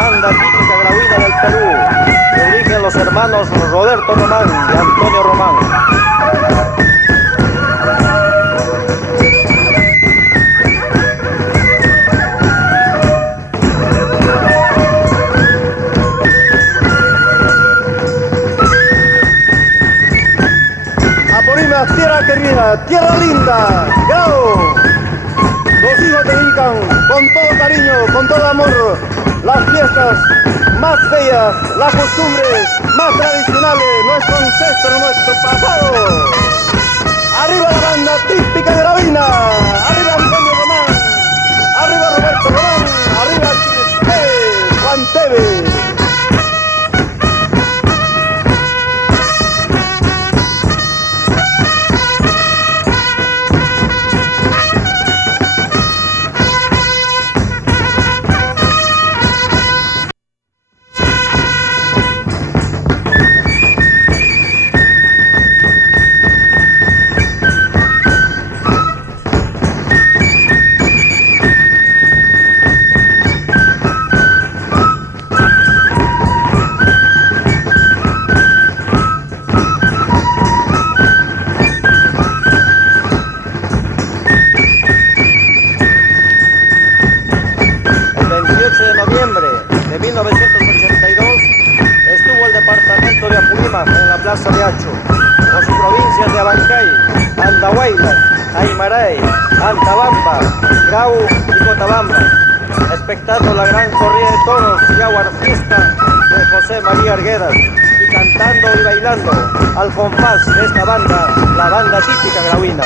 banda típica gravina del Perú, que dirigen los hermanos Roberto Román y Antonio Román. Apurímac, tierra querida, tierra linda, ¡Grau! Los hijos te dedican con todo cariño, con todo amor, las fiestas más bellas, las costumbres más tradicionales, nuestro ancestro, nuestro pasado. Arriba la banda típica de Gravina, arriba Antonio Román, arriba Roberto Román, arriba Tevez, Juan Tevez. De noviembre de 1982 estuvo el departamento de Apurímac en la Plaza de Acho, con sus provincias de Abancay, Andahuaylas, Aymaray, Antabamba, Grau y Cotabamba, expectando la gran corrida de toros y agua fiesta de José María Arguedas y cantando y bailando al compás de esta banda, la banda típica grauina.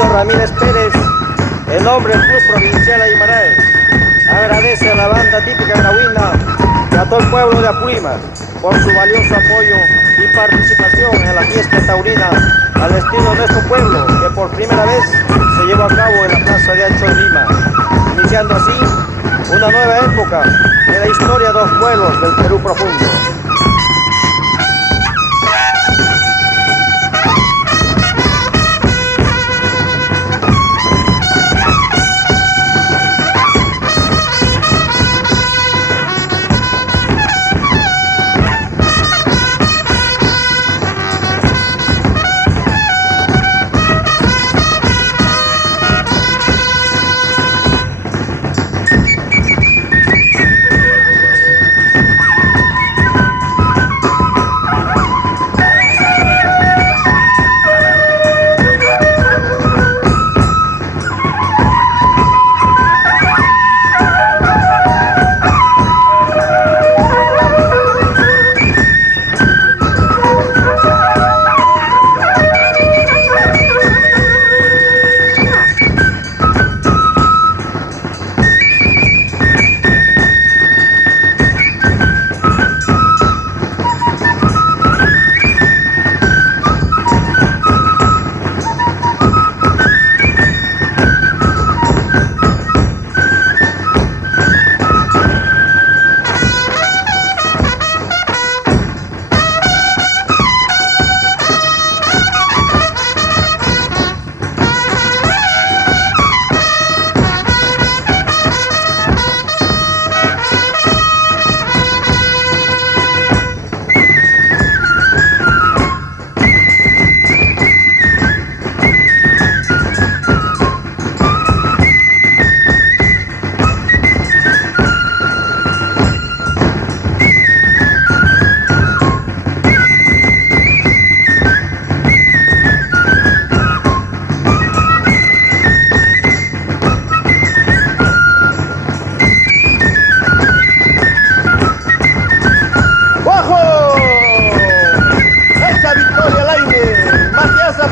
Guido Ramírez Pérez, en nombre del Club Provincial Aymarae, agradece a la banda típica grahuina y a todo el pueblo de Apurímac por su valioso apoyo y participación en la fiesta taurina al estilo de nuestro pueblo, que por primera vez se llevó a cabo en la Plaza de Acho de Lima, iniciando así una nueva época en la historia de los pueblos del Perú profundo.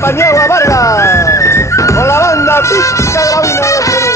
Paniagua Vargas, con la banda típica grahuina del Perú.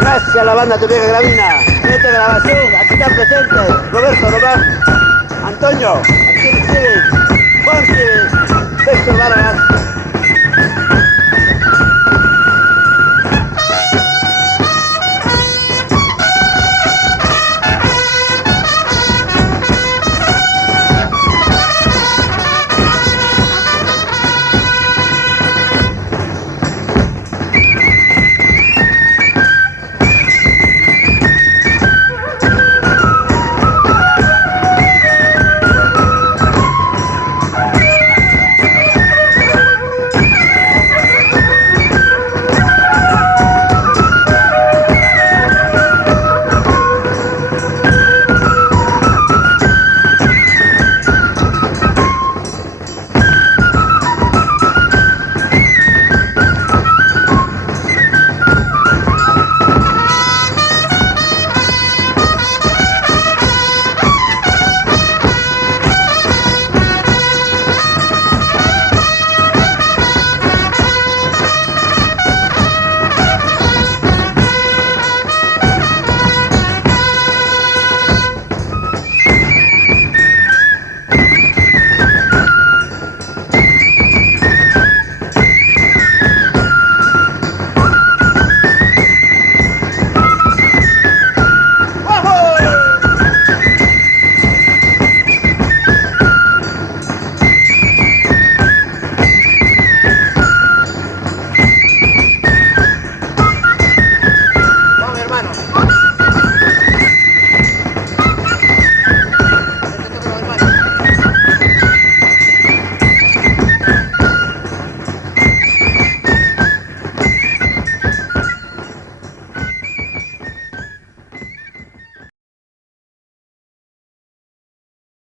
Gracias a la banda típica grahuina. En esta grabación, aquí están presentes Roberto Román, Antonio, aquí Juan Víctor Vargas.